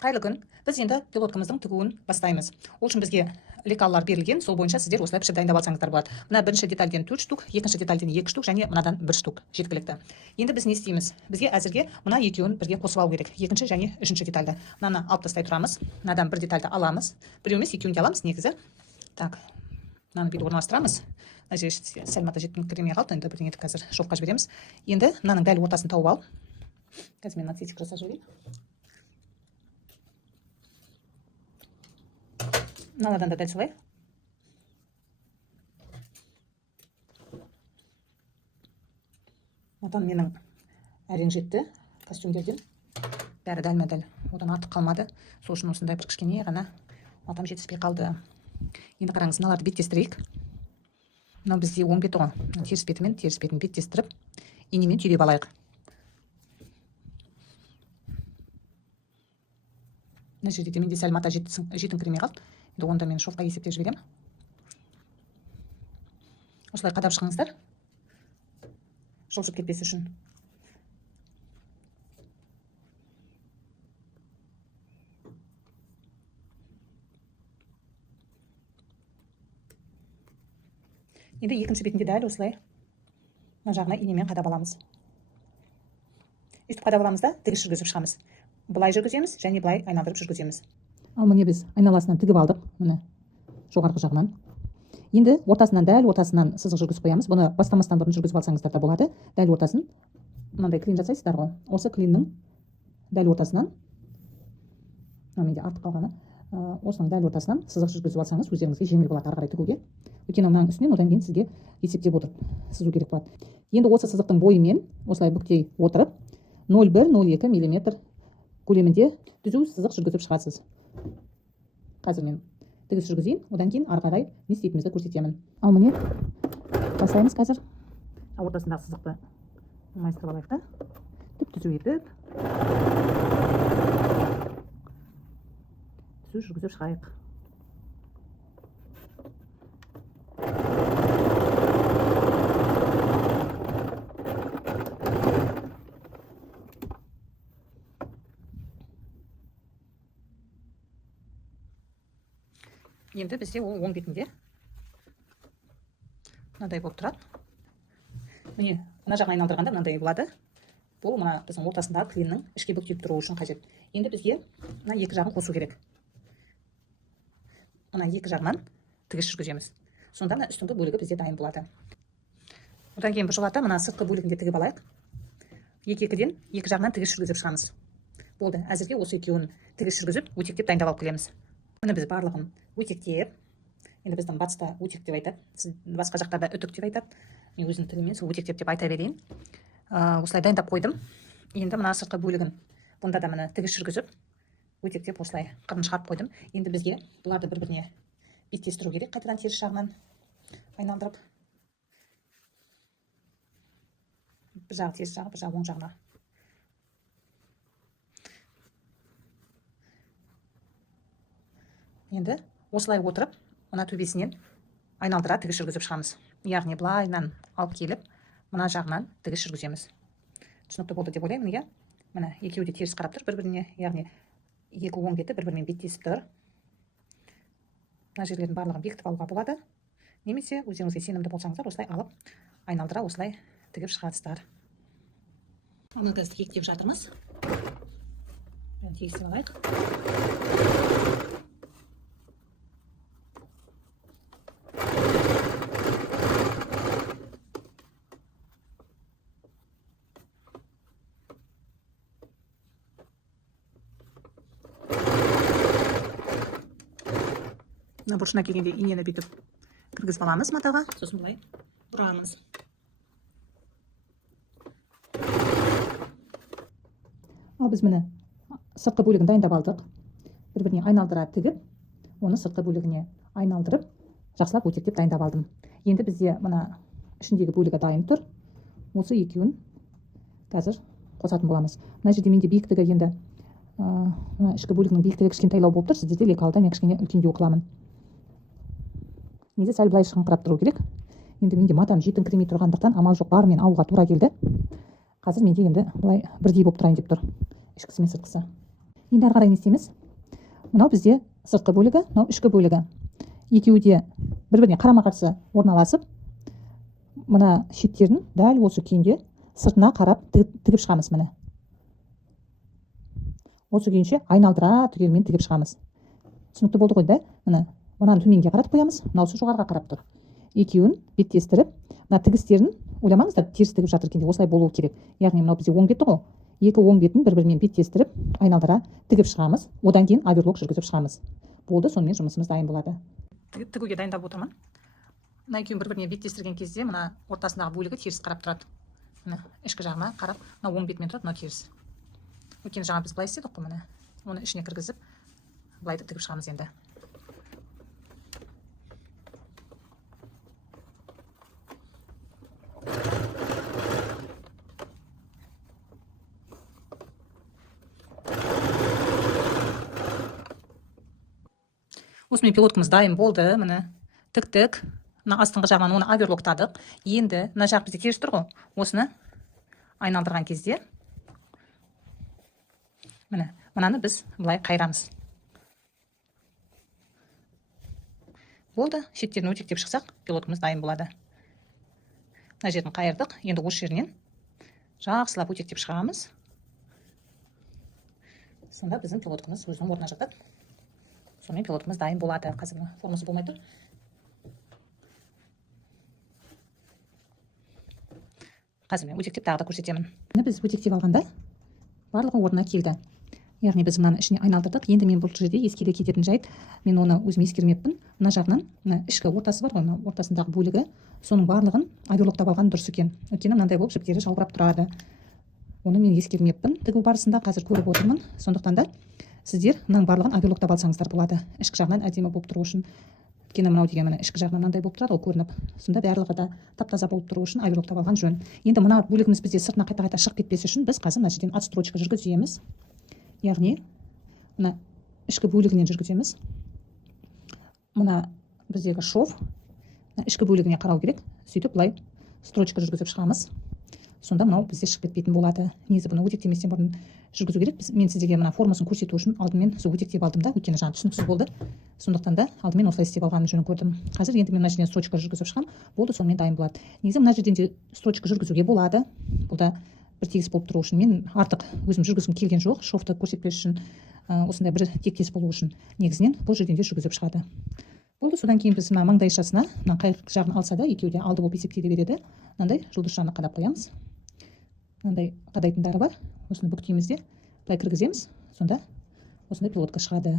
Қайырлы күн. Біз енді пилоткамыздың тігуін бастаймыз. Ол үшін бізге лекалалар берілген, сол бойынша сіздер осылай пішіп дайындап алсаңыздар болады. Мына бірінші детальден 4 штук, екінші детальден 2 штук және мынадан 1 штук жеткілікті. Енді біз не істейміз? Бізге әзірге мына екеуін бірге қосып алу керек. Екінші және үшінші детальді. Мынаны алып тастай тұрамыз. Мынадан бір детальді аламыз. Біреу емес, екеуін де аламыз негізі. Так. Мынаны бүйтіп орналастырамыз. Мына жері сәл жетіңкіремей қалды. Енді бірдеңе етіп қазір шовқа жібереміз. Енді мынаның дәл ортасын тауып ал. Қазір мен цветик жасап жіберейін. Мыналардан да дәл солай. Одан менің әрең жетті костюмдерден. Бәрі дәлме-дәл. Одан артық қалмады. Сол үшін осындай бір кішкене ғана атам жетіспей қалды. Енді қараңыз, мыналарды беттестірейік. Мынау бізде оң беті ғой. Теріс бетімен теріс бетін беттестіріп, инемен түйреп алайық. Мына жерде де менде сәл мата жетіңкіремей қалды. Енді онда мен шовқа есептеп жіберем. Осылай қадап шығыңыздар. Жылжып кетпесі үшін. Енді екінші бетінде дәл осылай мына жағына инемен қадап аламыз. Өстіп қадап аламыз да тігіс жүргізіп шығамыз. Былай жүргіземіз және былай айналдырып жүргіземіз. Ал міне біз айналасынан тігіп алдық, міне жоғарғы жағынан. Енді ортасынан дәл ортасынан сызық жүргізіп қоямыз. Бұны бастамастан бұрын жүргізіп алсаңыздар да болады. Дәл ортасын мынандай клин жасайсыздар ғой. Осы клиннің дәл ортасынан, менде артық қалғаны, осының дәл ортасынан сызық жүргізіп алсаңыз өздеріңізге жеңіл болады ары қарай тігуге. Өйткені мынаның үстінен одан кейін сізге есептеп отырып сызу керек болады. Енді осы сызықтың бойымен осылай бүктей отырып 0,1-0,2 мм көлемінде түзу сызық жүргізіп шығасыз. Қазір мен тігіс жүргізейін, одан кейін ары қарай не істейтінімізді көрсетемін. Ал міне бастаймыз қазір. Ортасындағы сызықты майыстырып алайық та. Түзу етіп түзу жүргізіп шығайық. Енді бізде ол оң бетінде мынадай болып тұрады. Міне, мына жағын айналдырғанда мынандай болады. Бұл мына біздің ортасындағы клиннің ішке бүктеп тұруы үшін қажет. Енді бізге мына екі жағын қосу керек. Мына екі жағынан тігіс жүргіземіз. Сонда мына үстіңгі бөлігі бізде дайын болады. Одан кейін біржолата мына сыртқы бөлігінде тігіп алайық. Екі-екіден екі жағынан тігіс жүргізіп шығамыз. Болды, әзірге осы екеуін тігіс жүргізіп, өтектеп дайындап алып келеміз. Мұны біз барлығын өтектеп, енді біздің батыста өтек деп айтады, басқа жақтарда үтік деп айтады. Мен өзім тіліммен сол өтектеп деп айта берейін. Осылай дайындап қойдым. Енді мына сыртқы бөлігін бұнда да мына тігіс жүргізіп, өтектеп осылай қырын шығарып қойдым. Енді бізге бұларды бір-біріне беттестіру керек, қайтадан теріс жағынан айналдырып. Бір жағы теріс жағы, бір жағы оң жағына. Енді осылай отырып, мына төбесінен айналдыра тігіс жүргізіп шығамыз. Яғни былайынан алып келіп, мына жағынан тігіс жүргіземіз. Түсінікті болды деп ойлаймын, иә? Мына екеуі де теріс қарап тұр бір-біріне, яғни екі оң беті бір-бірімен беттесіп тұр. Мына жерлердің барлығын бекітіп алуға болады. Немесе өздеріңізге сенімді болсаңыздар, осылай алып, айналдыра осылай тігіп шығасыздар. Оны қазір тегістеп жатырмыз. Тегістеп алайық. Бұрышына келгенде инені бүйтіп кіргізіп аламыз матаға, сосын бұлай бұрамыз. Ал біз міне сыртқы бөлігін дайындап алдық. Бір-біріне айналдыра тігіп, оны сыртқы бөлігіне айналдырып, жақсылап өтектеп дайындап алдым. Енді бізде мына ішіндегі бөлігі дайын тұр. Осы екеуін қазір қосатын боламыз. Мына жерде менде биіктігі енді ішкі бөлігінің биіктігі кішкентайлау болып тұр. Сіздерде лекалда мен кішкене үлкендеу қыламын. Неде сәл былай шығыңқырап тұру керек. Енді менде матам жетіңкіремей тұрғандықтан амал жоқ, барымен алуға тура келді. Қазір менде енді былай бірдей болып тұрайын деп тұр, ішкісі мен сыртқысы. Енді ары қарай не істейміз? Мынау бізде сыртқы бөлігі, мынау ішкі бөлігі. Екеуі де бір-біріне қарама-қарсы орналасып, мына шеттерін дәл осы күйінде сыртына қарап тігіп шығамыз. Міне осы күйінше айналдыра түгелмен тігіп шығамыз. Түсінікті болды ғой да? Міне мынаны төменге қаратып қоямыз, мынаусы жоғарыға қарап тұр. Екеуін беттестіріп, мына тігістерін ойламаңыздар, теріс тігіп жатыр екен, осылай болуы керек. Яғни мынау бізде оң беті ғой. Екі оң бетін бір-бірімен беттестіріп, айналдыра тігіп шығамыз. Одан кейін оверлок жүргізіп шығамыз. Болды, сонымен жұмысымыз дайын болады. Тігуге дайындап отырмын. Мына екеуін бір-біріне беттестірген кезде мына ортасындағы бөлігі теріс қарап тұрады. Міне ішкі жағына қарап, мына оң бетімен тұрады, мына теріс. Өйткені жаңа біз былай істедік қой, міне. Оны ішіне кіргізіп, былай тігіп шығамыз енді. Осымен пилоткамыз дайын болды. Міне тіктік. Мына астыңғы жағынан оны оверлоктадық. Енді мына жақ бізде теріс тұр ғой. Осыны айналдырған кезде міне мынаны біз былай қайырамыз. Болды. Шеттерін өтектеп шықсақ, пилоткамыз дайын болады. Мына жерін қайырдық. Енді осы жерінен жақсылап өтектеп шығамыз. Сонда біздің пилоткамыз өзінің орнына жатады. Сонымен пилоткамыз дайын болады. Қазір формасы болмай тұр. Қазір мен өтектеп тағы да көрсетемін. Біз өтектеп алғанда барлығы орнына келді. Яғни біз мынаны ішіне айналдырдық. Енді мен бұл жерде ескере кететін жайт, мен оны өзім ескермеппін. Мына жағынан ішкі ортасы бар ғой, ортасындағы бөлігі, соның барлығын оверлоктап алған дұрыс екен. Өйткені мынандай болып жіптері жалбырап тұрады. Оны мен ескермеппін. Тігу барысында қазір көріп отырмын. Сондықтан да сіздер мынаның барлығын оверлоктап алсаңыздар болады. Ішкі жағынан әдемі болып тұру үшін. Өйткені мынау деген ішкі жағынан мынандай болып тұрады ғой, көрініп. Сонда барлығы да тап-таза болып тұру үшін оверлоктап алған жөн. Енді мына бөлігіміз бізде сыртына қайта-қайта шығып кетпес үшін біз қазір мына жерден отстрочка жүргіземіз. Яғни мына ішкі бөлігінен жүргіземіз. Мына біздегі шов ішкі бөлігіне қарау керек. Сөйтіп былай строчка жүргізіп шығамыз. Сонда мынау бізде шығып кетпейтін болады. Негізі бұны өтектеместен бұрын жүргізу керек. Мен сіздерге мына формасын көрсету үшін алдымен өтектеп алдым да, өйткені жаңа түсініксіз болды. Сондықтан да алдымен осылай істеп алғанын жөн көрдім. Қазір енді мен мына жерден строчка жүргізіп шығам. Болды, сонымен дайын болады. Негізі мына жерден де строчка жүргізуге болады. Бұл да бір тегіс болып тұру үшін. Мен артық өзім жүргізгім келген жоқ. Шовты көрсетпес үшін, осындай бір тектес болу үшін. Негізінен бұл жерден де жүргізіп шығады. Болды, содан кейін біз мына маңдайшасына, мына қай жағын алса да, екеуі де алды болып есептей береді. Мынандай жұлдызшаны қадап қоямыз. Мынандай қадайтындары бар. Осыны бүктейміз де, былай кіргіземіз. Сонда осындай пилотка шығады.